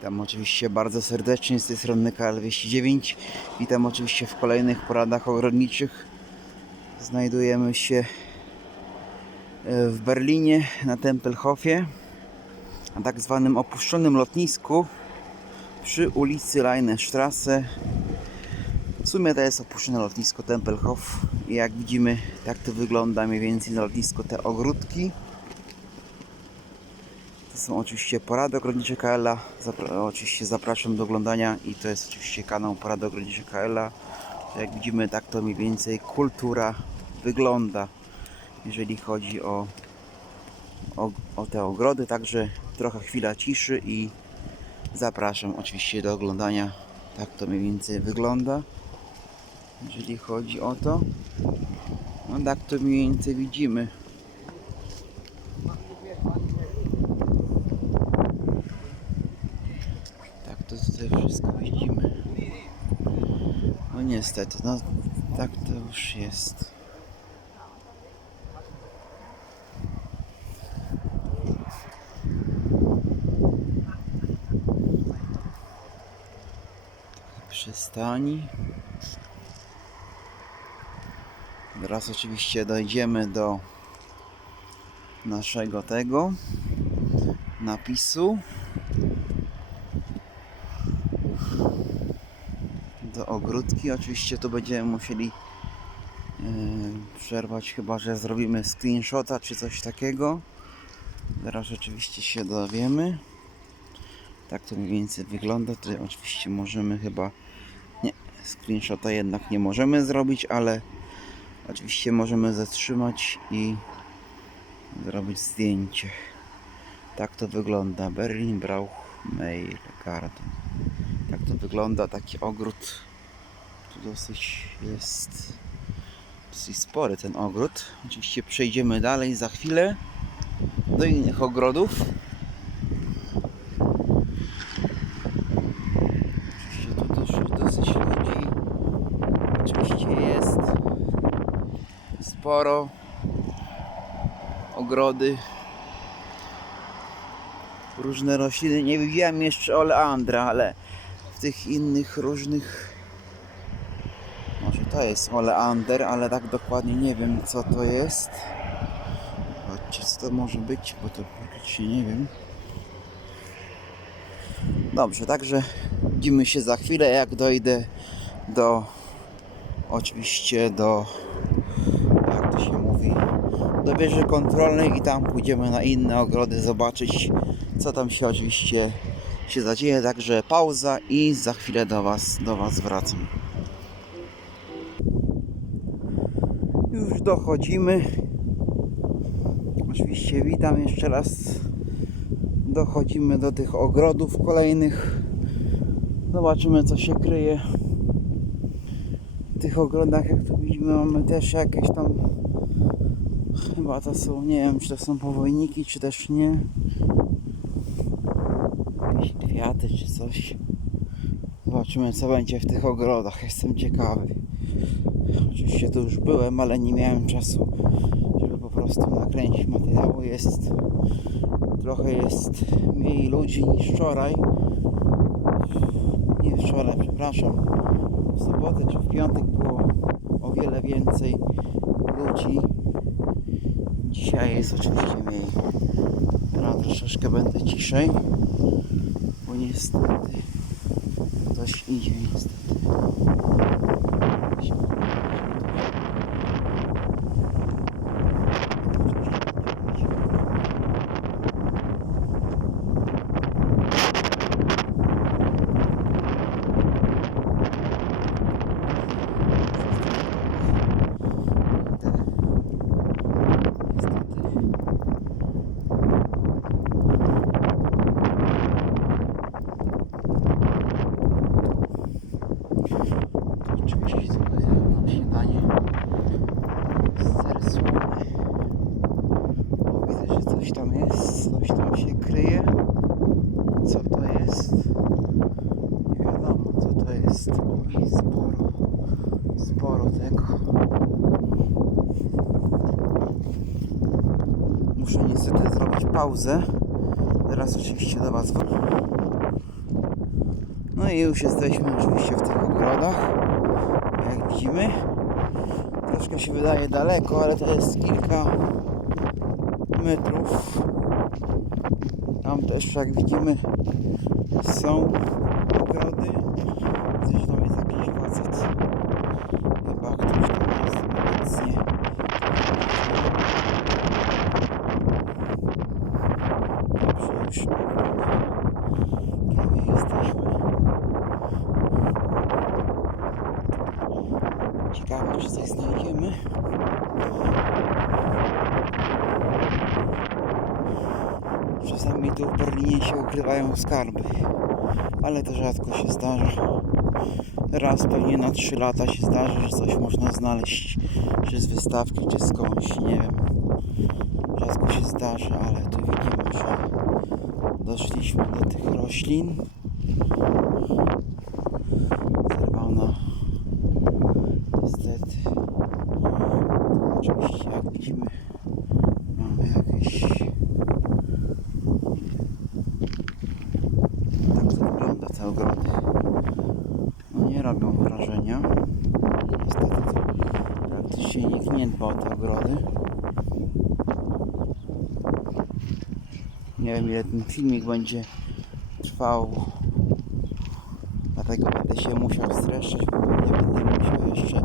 Witam oczywiście bardzo serdecznie z tej strony KL209. Witam oczywiście w kolejnych poradach ogrodniczych. Znajdujemy się e, w Berlinie na Tempelhofie, na tak zwanym opuszczonym lotnisku przy ulicy Leinestrasse. W sumie to jest opuszczone lotnisko Tempelhof jak widzimy tak to wygląda mniej więcej na lotnisku te ogródki. Są oczywiście porady ogrodnicze KL-a. Zapra- oczywiście zapraszam do oglądania i to jest oczywiście kanał Porady Ogrodnicze KL-a. Jak widzimy, tak to mniej więcej kultura wygląda, jeżeli chodzi o, o, o te ogrody. Także trochę chwila ciszy i zapraszam oczywiście do oglądania. Tak to mniej więcej wygląda, jeżeli chodzi o to. No tak to mniej więcej widzimy. Tak to tutaj wszystko widzimy. No niestety, no tak to już jest. Przystani. Teraz oczywiście dojdziemy do naszego tego napisu. Do ogródki. Oczywiście tu będziemy musieli yy, przerwać, chyba że zrobimy screenshota czy coś takiego. Zaraz oczywiście się dowiemy. Tak to mniej więcej wygląda. Tutaj oczywiście możemy chyba. Nie, screenshota jednak nie możemy zrobić, ale oczywiście możemy zatrzymać i zrobić zdjęcie. Tak to wygląda. Berlin Brauch Mail Garden. Tak to wygląda taki ogród. Tu dosyć jest dosyć spory ten ogród. Oczywiście przejdziemy dalej za chwilę do innych ogrodów. Oczywiście tu też dosyć ludzi. Oczywiście jest sporo ogrody różne rośliny. Nie widziałem jeszcze oleandra, ale w tych innych różnych to jest oleander, ale tak dokładnie nie wiem co to jest. Chodźcie, co to może być, bo to praktycznie nie wiem. Dobrze, także widzimy się za chwilę, jak dojdę do oczywiście do jak to się mówi do wieży kontrolnej i tam pójdziemy na inne ogrody zobaczyć co tam się oczywiście się zadzieje, także pauza i za chwilę do Was, do was wracam. Już dochodzimy. Oczywiście witam jeszcze raz. Dochodzimy do tych ogrodów kolejnych. Zobaczymy co się kryje. W tych ogrodach jak tu widzimy mamy też jakieś tam chyba to są, nie wiem czy to są powojniki czy też nie jakieś kwiaty czy coś. Zobaczymy co będzie w tych ogrodach. Jestem ciekawy. Oczywiście tu już byłem, ale nie miałem czasu, żeby po prostu nakręcić materiału. Jest trochę jest mniej ludzi niż wczoraj. Nie wczoraj, przepraszam. W sobotę czy w piątek było o wiele więcej ludzi. Dzisiaj jest oczywiście mniej. Teraz troszeczkę będę ciszej bo niestety ktoś idzie niestety. Niestety. To oczywiście tylko zjadłem nam śniadanie. Ser słony. O, widzę, że coś tam jest, coś tam się kryje. Co to jest? Nie wiadomo, co to jest. Oj, sporo, sporo tego. Muszę niestety zrobić pauzę. Teraz oczywiście do Was. No i już jesteśmy oczywiście w tych ogrodach. Jak widzimy. Troszkę się wydaje daleko, ale to jest kilka metrów. Tam też jak widzimy są ogrody. Że tam jest jakiś facet. Chyba ktoś tam jest obecnie. Dobrze, już prawie jesteśmy. Ciekawe, czy coś znajdziemy. Czasami tu w Berlinie się ukrywają skarby, ale to rzadko się zdarza. Raz pewnie na 3 lata się zdarzy, że coś można znaleźć, czy z wystawki, czy skądś, nie wiem. Rzadko się zdarzy, ale tu widzimy, że doszliśmy do tych roślin. Zerwana niestety. Oczywiście jak widzimy mamy jakieś tak to wygląda te ogrody. No nie robią wrażenia. Niestety praktycznie nikt nie dba o te ogrody. Nie wiem ile ten filmik będzie trwał. Dlatego będę się musiał streszczać, bo pewnie będę musiał jeszcze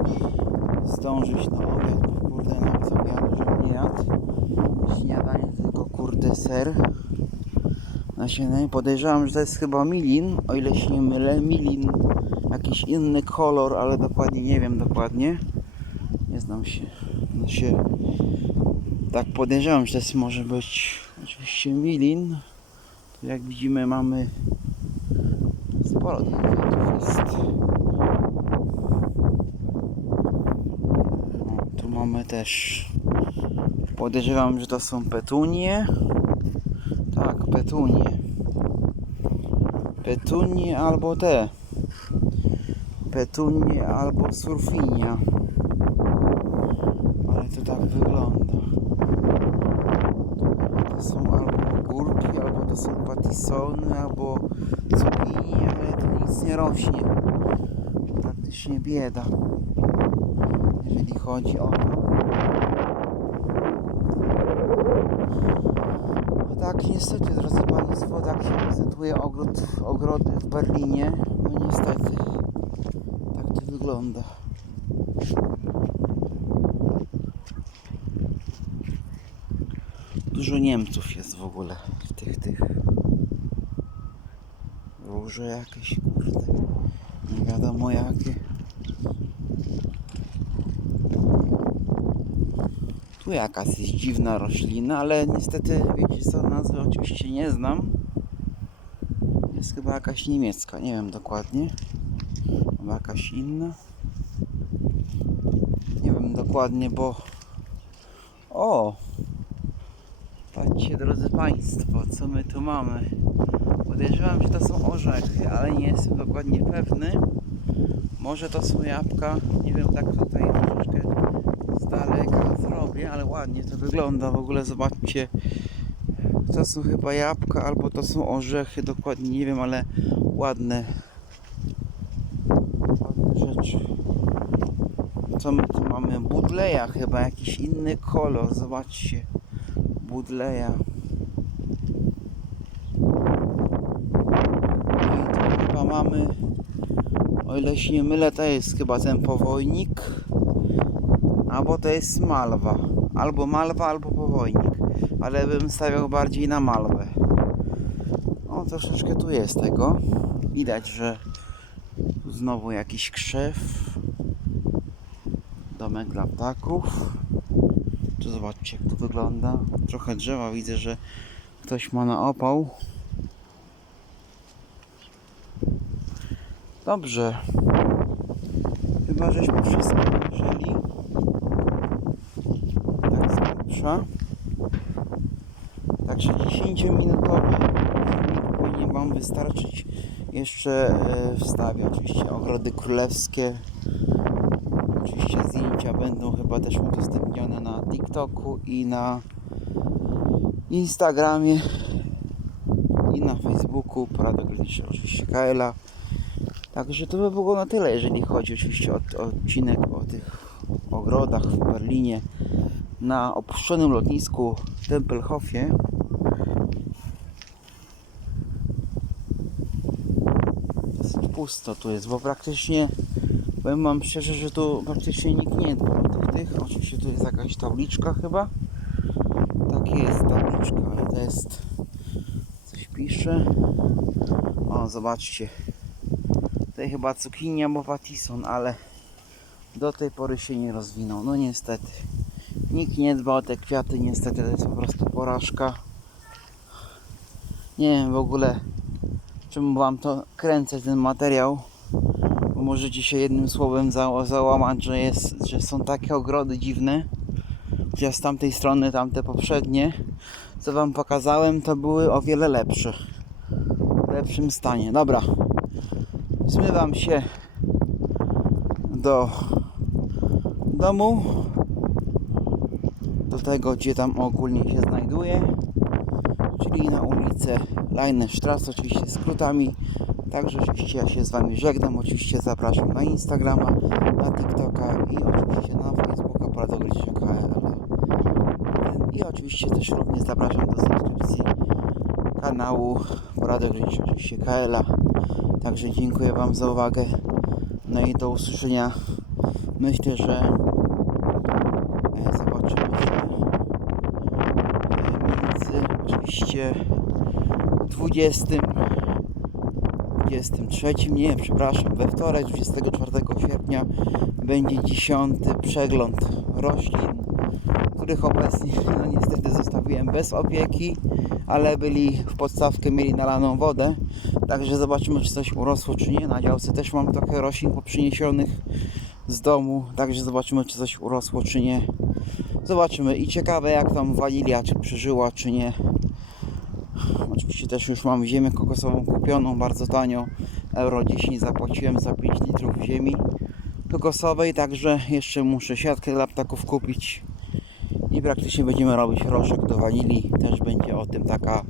zdążyć na obiad, kurde nawet obiadu, żebym nie jadł. Śniadanie tylko kurde ser. Na śniadanie podejrzewam, że to jest chyba milin, o ile się nie mylę. Milin, jakiś inny kolor, ale dokładnie nie wiem dokładnie. Nie znam się. No się tak podejrzewam, że to jest, może być oczywiście milin. Tu jak widzimy mamy sporo tych jest. O, tu mamy też podejrzewam, że to są petunie. Petunie. Petunie albo te. Petunie albo surfinia. Ale to tak wygląda. To są albo górki, albo to są patisony, albo cukinii, ale tu nic nie rośnie. Praktycznie bieda. Jeżeli chodzi o to. A tak niestety, drodzy Państwo, tak się prezentuje ogród, ogrody w Berlinie. No niestety, tak to wygląda. Dużo Niemców jest w ogóle w tych, tych róże jakieś, kurde, nie wiadomo jakie. Tu jakaś jest dziwna roślina, ale niestety, wiecie co, nazwy oczywiście nie znam. Jest chyba jakaś niemiecka, nie wiem dokładnie. Chyba jakaś inna. Nie wiem dokładnie, bo... O! Patrzcie, drodzy Państwo, co my tu mamy. Podejrzewam, że to są orzechy, ale nie jestem dokładnie pewny. Może to są jabłka, nie wiem, tak tutaj troszeczkę z daleka ale ładnie to wygląda. W ogóle zobaczcie, to są chyba jabłka, albo to są orzechy, dokładnie nie wiem, ale ładne. Ładne rzeczy. Co my tu mamy? Budleja chyba, jakiś inny kolor, zobaczcie. Budleja. I tu chyba mamy, o ile się nie mylę, to jest chyba ten powojnik. Albo to jest malwa. Albo malwa, albo powojnik. Ale bym stawiał bardziej na malwę. O, troszeczkę tu jest tego. Widać, że znowu jakiś krzew. Domek dla ptaków. Tu zobaczcie, jak to wygląda. Trochę drzewa widzę, że ktoś ma na opał. Dobrze. Chyba żeśmy wszystko obejrzeli. Tak. Także 10-minutowy filmik powinien Wam wystarczyć. Jeszcze e, wstawię oczywiście ogrody królewskie. Oczywiście zdjęcia będą chyba też udostępnione na TikToku i na Instagramie i na Facebooku. Porada Graniczna oczywiście Kaela. Także to by było na tyle, jeżeli chodzi oczywiście o, o odcinek o tych ogrodach w Berlinie na opuszczonym lotnisku w Tempelhofie. Dosyć pusto tu jest, bo praktycznie powiem wam szczerze, że tu praktycznie nikt nie dba tych, tych. Oczywiście tu jest jakaś tabliczka chyba. Tak jest tabliczka, ale to jest coś pisze. O, zobaczcie. Tutaj chyba cukinia mowa Tison, ale do tej pory się nie rozwinął. No niestety. Nikt nie dba o te kwiaty, niestety to jest po prostu porażka. Nie wiem w ogóle czemu wam to kręcę ten materiał. Bo możecie się jednym słowem za, załamać, że, jest, że są takie ogrody dziwne. Chociaż z tamtej strony, tamte poprzednie, co wam pokazałem, to były o wiele lepsze. W lepszym stanie. Dobra. Zmywam się do domu. Do tego, gdzie tam ogólnie się znajduję. Czyli na ulicę Leinenstrasse, oczywiście skrótami. Także oczywiście ja się z Wami żegnam. Oczywiście zapraszam na Instagrama, na TikToka i oczywiście na Facebooka Paradogrycia.pl I oczywiście też również zapraszam do subskrypcji kanału Paradogrycia, oczywiście KL-a. Także dziękuję Wam za uwagę. No i do usłyszenia. Myślę, że 20 20 23, nie, przepraszam, we wtorek 24 sierpnia będzie 10 przegląd roślin, których obecnie no, niestety zostawiłem bez opieki, ale byli w podstawkę, mieli nalaną wodę, także zobaczymy czy coś urosło czy nie. Na działce też mam trochę roślin poprzyniesionych z domu, także zobaczymy czy coś urosło czy nie. Zobaczymy i ciekawe jak tam wanilia, czy przeżyła czy nie. Oczywiście też już mam ziemię kokosową kupioną bardzo tanio. Euro 10 zapłaciłem za 5 litrów ziemi kokosowej, także jeszcze muszę siatkę dla ptaków kupić. I praktycznie będziemy robić rożek do wanilii. Też będzie o tym taka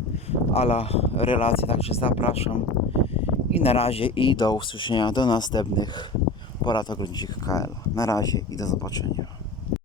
ala relacja, także zapraszam. I na razie i do usłyszenia do następnych porad ogrodniczych KL. Na razie i do zobaczenia.